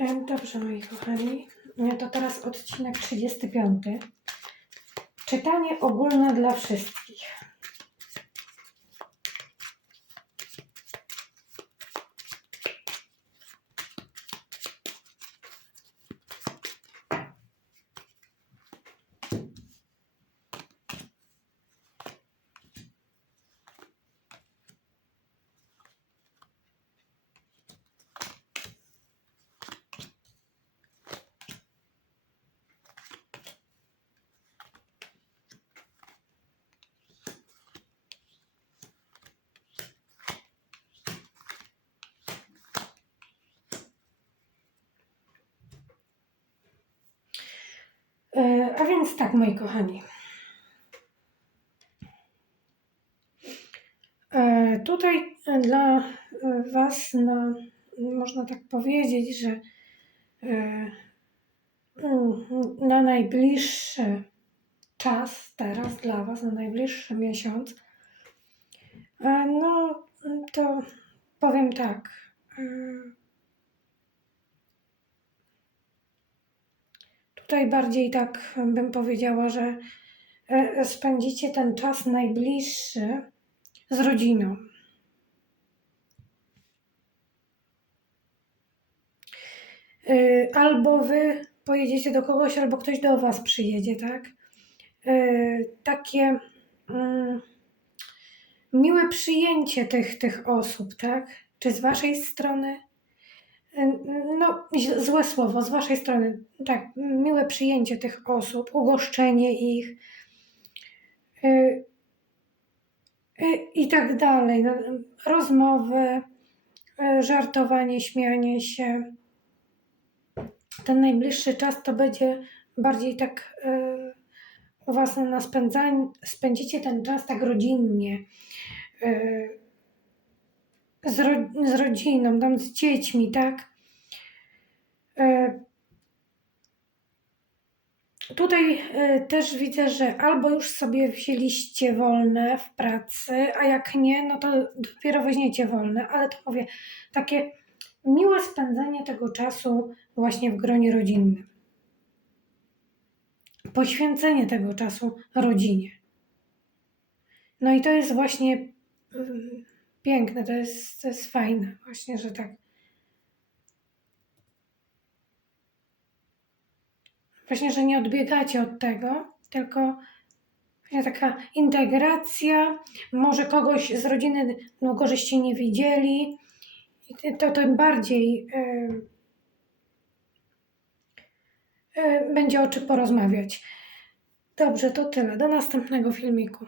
Dobrze, moi kochani. To teraz odcinek 35. Czytanie ogólne dla wszystkich. A więc tak, moi kochani. E, Tutaj e, dla e, Was, no, można tak powiedzieć, że na najbliższy czas, teraz dla Was, na najbliższy miesiąc, no to powiem tak. Tutaj bardziej tak bym powiedziała, że e, spędzicie ten czas najbliższy z rodziną. Y, Albo wy pojedziecie do kogoś, albo ktoś do was przyjedzie, tak? Y, Takie mm, miłe przyjęcie tych, tych osób, tak? Czy z waszej strony? Y, No, złe słowo, z waszej strony, tak, miłe przyjęcie tych osób, ugoszczenie ich y, y, i tak dalej. No, rozmowy, y, żartowanie, śmianie się. Ten najbliższy czas to będzie bardziej tak y, u was na spędzanie, spędzicie ten czas tak rodzinnie. Z, ro, z rodziną, tam z dziećmi, tak? E, Tutaj e, też widzę, że albo już sobie wzięliście wolne w pracy, a jak nie, no to dopiero weźmiecie wolne, ale to mówię, takie miłe spędzenie tego czasu właśnie w gronie rodzinnym. Poświęcenie tego czasu rodzinie. No i to jest właśnie mm, piękne, to jest, to jest fajne właśnie, że tak właśnie, że nie odbiegacie od tego, tylko właśnie taka integracja, może kogoś z rodziny długo żeście nie widzieli, to tym bardziej y, y, będzie o czym porozmawiać. Dobrze, to tyle. Do następnego filmiku.